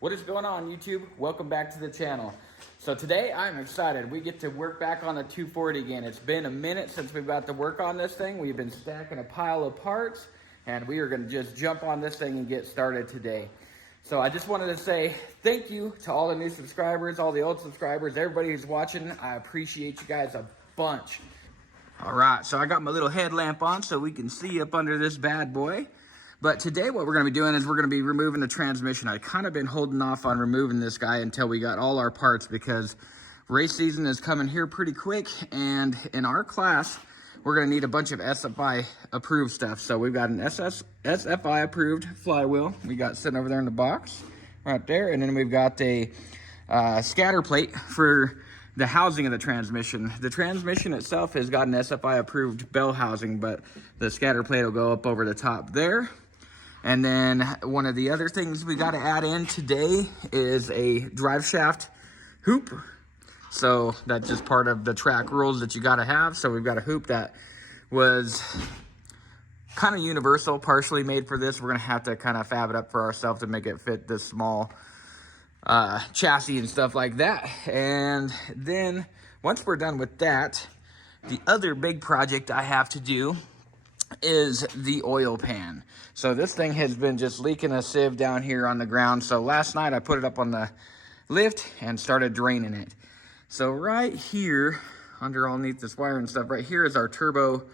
What is going on, YouTube? Welcome back to the channel. So today I'm excited. We get to work back on the 240 again. It's been a minute since we've got to work on this thing. We've been stacking a pile of parts and we are going to just jump on this thing and get started today. So I just wanted to say thank you to all the new subscribers, all the old subscribers, everybody who's watching. I appreciate you guys a bunch. All right, so I got my little headlamp on so we can see up under this bad boy. But today what we're going to be doing is we're going to be removing the transmission. I kind of been holding off on removing this guy until we got all our parts because race season is coming here pretty quick. And in our class, we're going to need a bunch of SFI approved stuff. So we've got an SFI approved flywheel. We got sitting over there in the box right there. And then we've got a scatter plate for the housing of the transmission. The transmission itself has got an SFI approved bell housing, but the scatter plate will go up over the top there. And then one of the other things we got to add in today is a drive shaft hoop. So that's just part of the track rules that you got to have. So we've got a hoop that was kind of universal, partially made for this. We're going to have to kind of fab it up for ourselves to make it fit this small chassis and stuff like that. And then once we're done with that, the other big project I have to do is the oil pan. So this thing has been just leaking a sieve down here on the ground. So last night I put it up on the lift and started draining it. So right here underneath this wire and stuff, right here is our turbo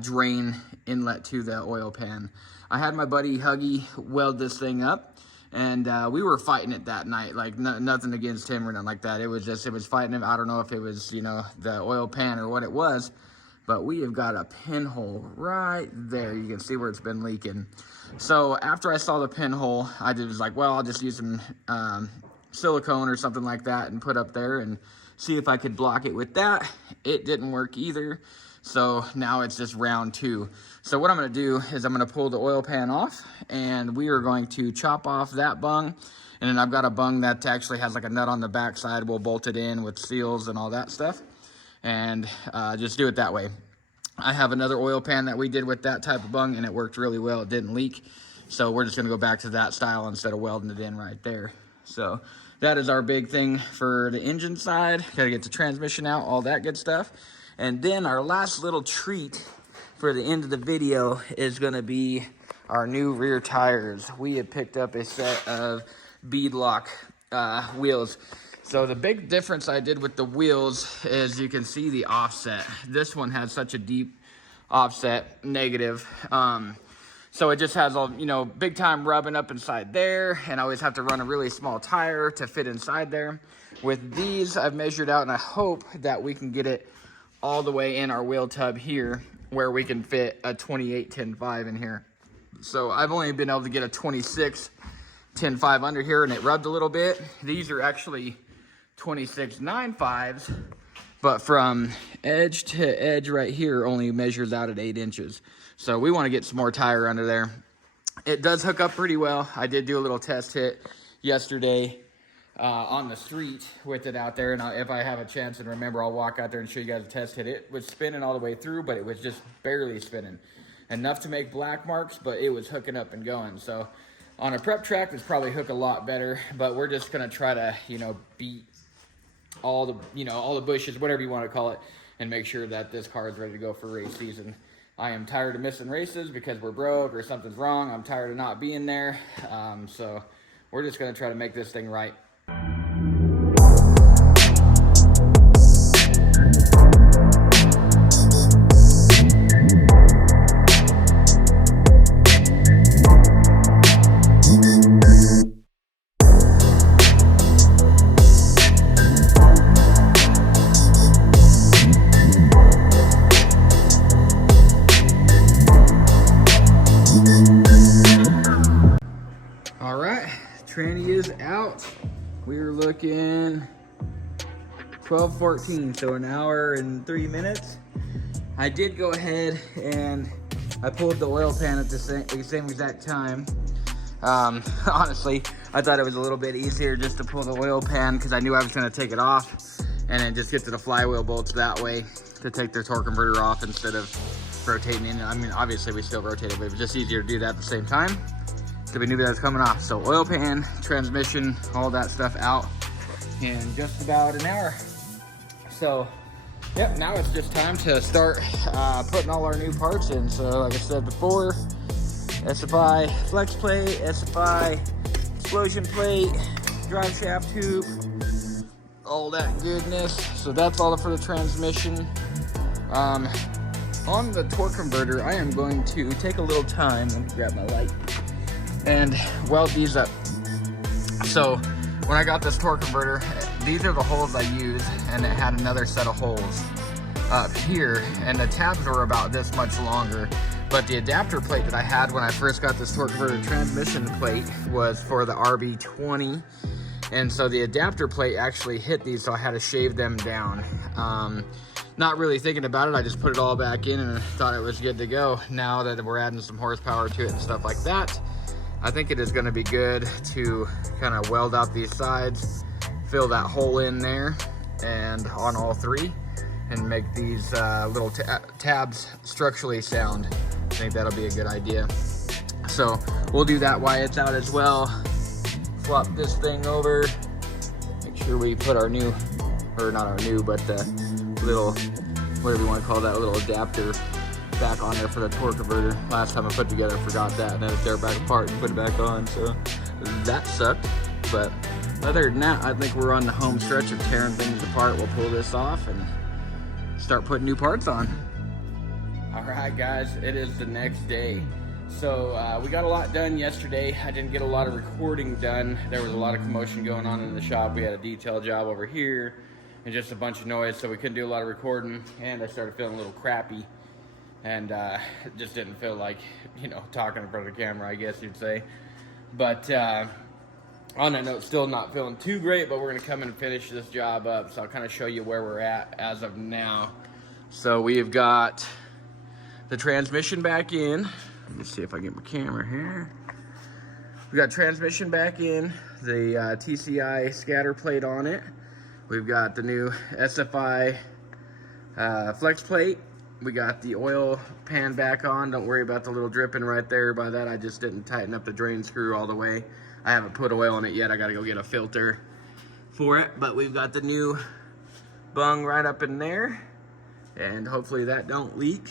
drain inlet to the oil pan. I had my buddy Huggy weld this thing up, and we were fighting it that night. Like nothing against him or nothing like that. It was fighting him. I don't know if it was, you know, the oil pan or what it was, but we have got a pinhole right there. You can see where it's been leaking. So after I saw the pinhole, I was like, well, I'll just use some silicone or something like that and put up there and see if I could block it with that. It didn't work either. So now it's just round two. So what I'm gonna do is I'm gonna pull the oil pan off and we are going to chop off that bung. And then I've got a bung that actually has like a nut on the back side. We'll bolt it in with seals and all that stuff and just do it that way. I have another oil pan that we did with that type of bung and it worked really well. It didn't leak. So we're just gonna go back to that style instead of welding it in right there. So that is our big thing for the engine side. Gotta get the transmission out, all that good stuff. And then our last little treat for the end of the video is gonna be our new rear tires. We have picked up a set of beadlock wheels. So the big difference I did with the wheels is you can see the offset. This one has such a deep offset negative. So it just has all, you know, big time rubbing up inside there, and I always have to run a really small tire to fit inside there. With these, I've measured out and I hope that we can get it all the way in our wheel tub here where we can fit a 28 10.5 in here. So I've only been able to get a 26 10.5 under here and it rubbed a little bit. These are actually 26 9.5s, but from edge to edge right here only measures out at 8 inches. So we want to get some more tire under there. It does hook up pretty well. I did do a little test hit yesterday on the street with it out there, and if I have a chance and remember, I'll walk out there and show you guys a test hit. It was spinning all the way through, but it was just barely spinning. Enough to make black marks, but it was hooking up and going. So on a prep track, it's probably hook a lot better, but we're just gonna try to, you know, beat all the bushes, whatever you want to call it, and make sure that this car is ready to go for race season. I am tired of missing races because we're broke or something's wrong. I'm tired of not being there. So we're just gonna try to make this thing right. Tranny is out. We're looking 12:14, so an hour and 3 minutes. I did go ahead and I pulled the oil pan at the same exact time. Honestly, I thought it was a little bit easier just to pull the oil pan because I knew I was going to take it off and then just get to the flywheel bolts that way to take their torque converter off instead of rotating in. I mean, obviously we still rotate it, but it was just easier to do that at the same time. to be new that's coming off. So oil pan, transmission, all that stuff out in just about an hour. So yep, now it's just time to start putting all our new parts in. So like I said before, SFI flex plate, SFI explosion plate, drive shaft tube, all that goodness. So that's all for the transmission. On the torque converter, I am going to take a little time, let me grab my light, and weld these up. So when I got this torque converter, these are the holes I used, and it had another set of holes up here, and the tabs were about this much longer. But the adapter plate that I had when I first got this torque converter transmission plate was for the RB20, and so the adapter plate actually hit these, so I had to shave them down. Not really thinking about it, I just put it all back in and thought it was good to go. Now that we're adding some horsepower to it and stuff like that, I think it is going to be good to kind of weld out these sides, fill that hole in there and on all three, and make these little tabs structurally sound. I think that'll be a good idea. So we'll do that while it's out as well. Flop this thing over, make sure we put our new, or not our new, but the little, whatever you want to call that, little adapter back on there for the torque converter. Last time I put together, I forgot that, and then it tear back apart and put it back on, so that sucked. But other than that, I think we're on the home stretch of tearing things apart. We'll pull this off and start putting new parts on. All right, guys, it is the next day. So we got a lot done yesterday. I didn't get a lot of recording done. There was a lot of commotion going on in the shop. We had a detail job over here and just a bunch of noise, so we couldn't do a lot of recording, and I started feeling a little crappy, and just didn't feel like, you know, talking in front of the camera, I guess you'd say. But on that note, still not feeling too great, but we're gonna come in and finish this job up, so I'll kind of show you where we're at as of now. So we've got the transmission back in. Let me see if I get my camera here. We got transmission back in, the TCI scatter plate on it. We've got the new SFI flex plate. We got the oil pan back on. Don't worry about the little dripping right there. By that, I just didn't tighten up the drain screw all the way. I haven't put oil in it yet. I gotta go get a filter for it. But we've got the new bung right up in there, and hopefully that don't leak.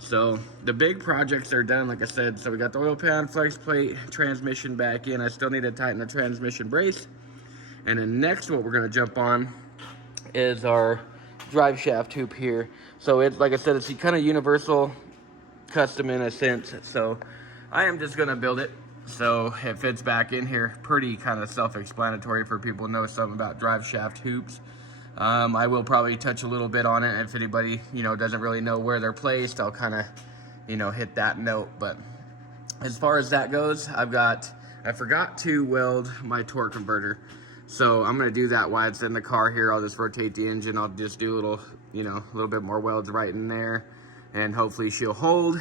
So the big projects are done, like I said. So we got the oil pan, flex plate, transmission back in. I still need to tighten the transmission brace. And then next, what we're gonna jump on is our drive shaft tube here. So it's, like I said, it's kind of universal custom in a sense. So I am just gonna build it so it fits back in here. Pretty kind of self-explanatory for people who know something about drive shaft tubes. I will probably touch a little bit on it. If anybody, you know, doesn't really know where they're placed, I'll kind of, you know, hit that note. But as far as that goes, I forgot to weld my torque converter. So I'm gonna do that while it's in the car here. I'll just rotate the engine. I'll just do a little, you know, a little bit more welds right in there, and hopefully she'll hold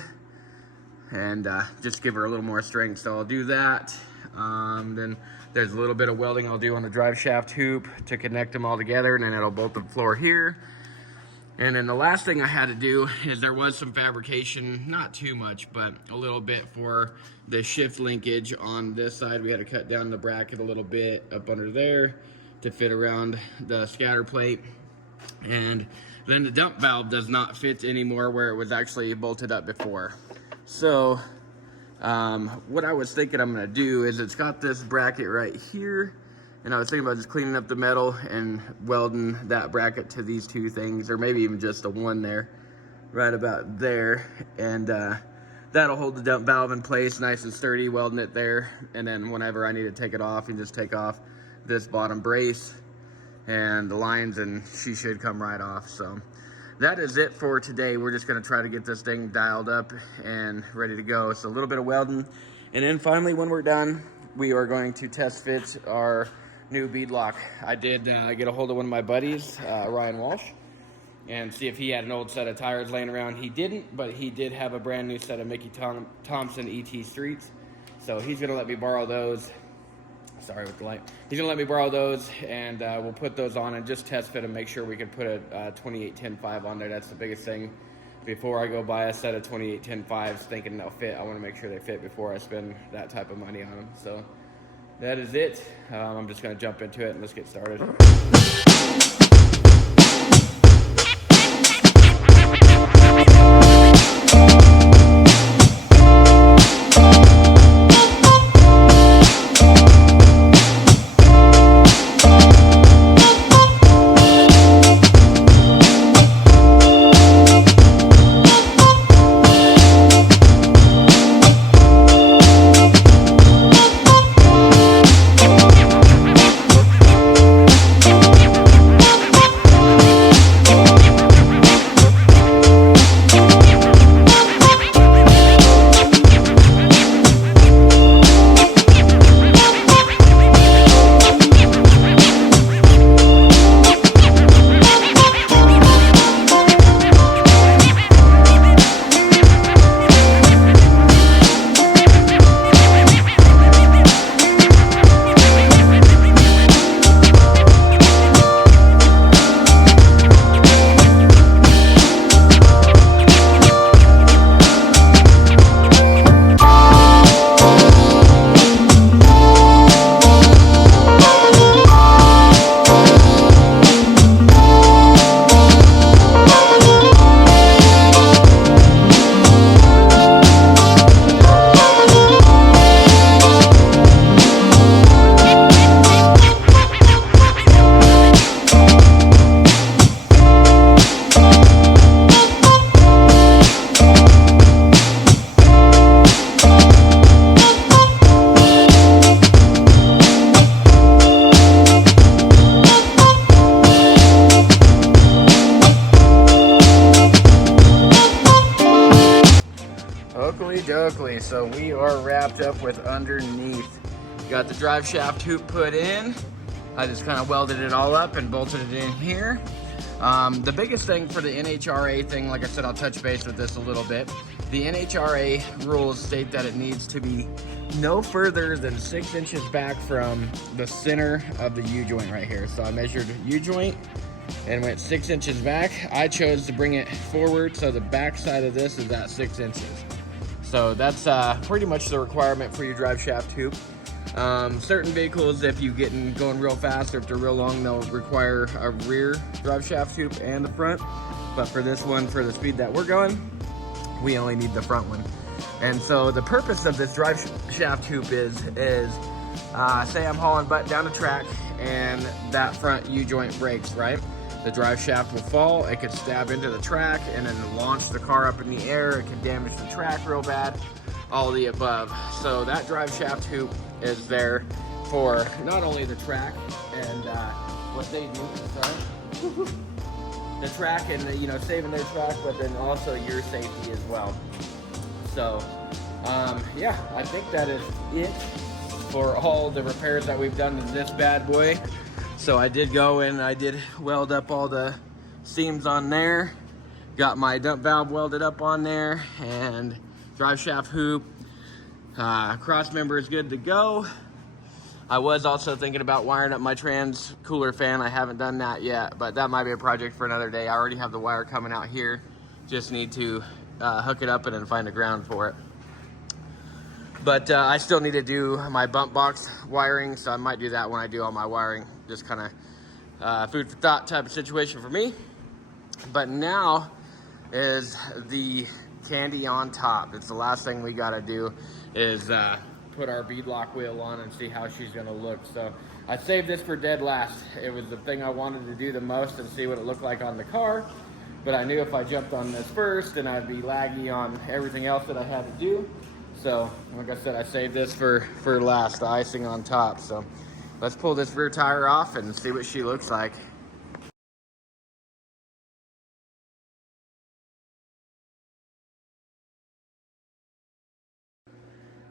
and just give her a little more strength. So I'll do that. Then there's a little bit of welding I'll do on the drive shaft tube to connect them all together, and then it'll bolt the floor here. And then the last thing I had to do is there was some fabrication, not too much, but a little bit for the shift linkage on this side. We had to cut down the bracket a little bit up under there to fit around the scatter plate. And then the dump valve does not fit anymore where it was actually bolted up before. So what I was thinking I'm gonna do is, it's got this bracket right here, and I was thinking about just cleaning up the metal and welding that bracket to these two things, or maybe even just the one there, right about there. And that'll hold the dump valve in place nice and sturdy, welding it there. And then whenever I need to take it off, you just take off this bottom brace and the lines, and she should come right off. So that is it for today. We're just gonna try to get this thing dialed up and ready to go. So a little bit of welding, and then finally when we're done, we are going to test fit our new bead lock. I did get a hold of one of my buddies, Ryan Walsh, and see if he had an old set of tires laying around. He didn't, but he did have a brand new set of Mickey Thompson ET Streets. So he's gonna let me borrow those. Sorry with the light. He's gonna let me borrow those, and we'll put those on and just test fit and make sure we can put a 2810.5 on there. That's the biggest thing before I go buy a set of 2810.5s thinking they'll fit, I want to make sure they fit before I spend that type of money on them. So that is it. I'm just going to jump into it and let's get started. Oakley, so we are wrapped up with underneath. Got the drive shaft hoop put in. I just kind of welded it all up and bolted it in here. The biggest thing for the NHRA thing, like I said, I'll touch base with this a little bit. The NHRA rules state that it needs to be no further than 6 inches back from the center of the U-joint right here. So I measured U-joint and went 6 inches back. I chose to bring it forward, so the back side of this is at 6 inches. So that's pretty much the requirement for your drive shaft hoop. Certain vehicles, if you going real fast or if they're real long, they'll require a rear drive shaft hoop and the front. But for this one, for the speed that we're going, we only need the front one. And so the purpose of this drive shaft hoop is say I'm hauling butt down a track and that front U-joint breaks, right? The drive shaft will fall, it could stab into the track and then launch the car up in the air. It could damage the track real bad, all of the above. So that drive shaft hoop is there for not only the track and what they do, the track and saving their track, but then also your safety as well. So yeah, I think that is it for all the repairs that we've done to this bad boy. So I did go and I did weld up all the seams on there, got my dump valve welded up on there, and drive shaft hoop, cross member is good to go. I was also thinking about wiring up my trans cooler fan. I haven't done that yet, but that might be a project for another day. I already have the wire coming out here, just need to hook it up and then find a ground for it. But I still need to do my bump box wiring, so I might do that when I do all my wiring. Just kind of food for thought type of situation for me. But now is the candy on top. It's the last thing we gotta do is put our beadlock wheel on and see how she's gonna look. So I saved this for dead last. It was the thing I wanted to do the most and see what it looked like on the car. But I knew if I jumped on this first, then I'd be laggy on everything else that I had to do. So, like I said, I saved this for last, the icing on top. So, let's pull this rear tire off and see what she looks like.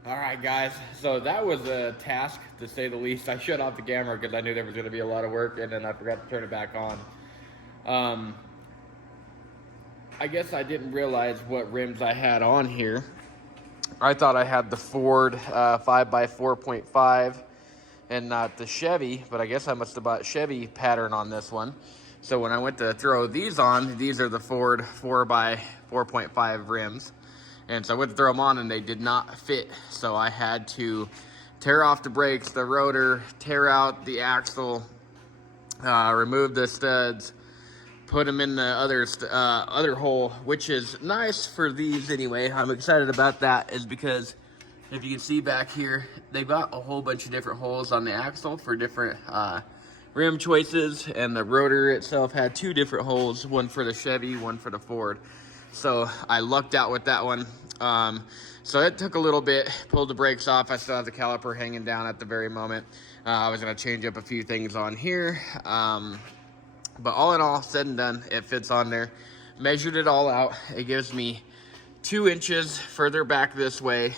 All right, guys, so that was a task, to say the least. I shut off the camera because I knew there was going to be a lot of work, and then I forgot to turn it back on. I guess I didn't realize what rims I had on here. I thought I had the Ford 5x4.5 and not the Chevy, but I guess I must have bought Chevy pattern on this one. So when I went to throw these on, these are the Ford 4x4.5 rims. And so I went to throw them on and they did not fit. So I had to tear off the brakes, the rotor, tear out the axle, remove the studs, put them in the other hole, which is nice for these anyway. I'm excited about that is because if you can see back here, they've got a whole bunch of different holes on the axle for different rim choices, and the rotor itself had 2 different holes, one for the Chevy, one for the Ford. So I lucked out with that one. So it took a little bit, pulled the brakes off. I still have the caliper hanging down at the very moment. I was gonna change up a few things on here. But all in all, said and done, it fits on there. Measured it all out. It gives me 2 inches further back this way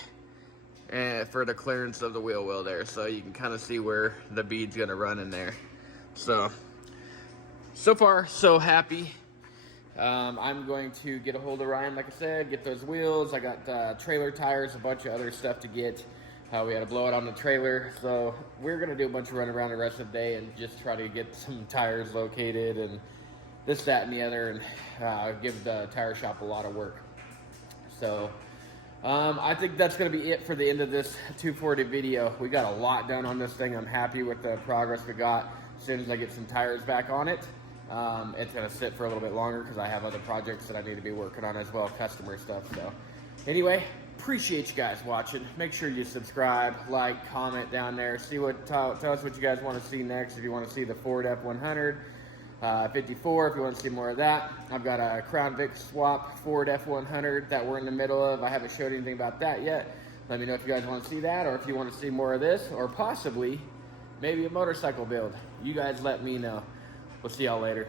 for the clearance of the wheel well there. So you can kind of see where the bead's gonna run in there. So far, so happy. I'm going to get a hold of Ryan, like I said, get those wheels. I got trailer tires, a bunch of other stuff to get. We had to blow it on the trailer, so we're gonna do a bunch of running around the rest of the day and just try to get some tires located and this, that, and the other, and give the tire shop a lot of work. So I think that's gonna be it for the end of this 240 video. We got a lot done on this thing. I'm happy with the progress we got. As soon as I get some tires back on it, it's gonna sit for a little bit longer because I have other projects that I need to be working on as well, customer stuff. So anyway, appreciate you guys watching. Make sure you subscribe, like, comment down there. Tell us what you guys want to see next. If you want to see the Ford F100 54, if you want to see more of that. I've got a Crown Vic swap Ford F100 that we're in the middle of. I haven't showed anything about that yet. Let me know if you guys want to see that, or if you want to see more of this, or possibly maybe a motorcycle build. You guys let me know. We'll see y'all later.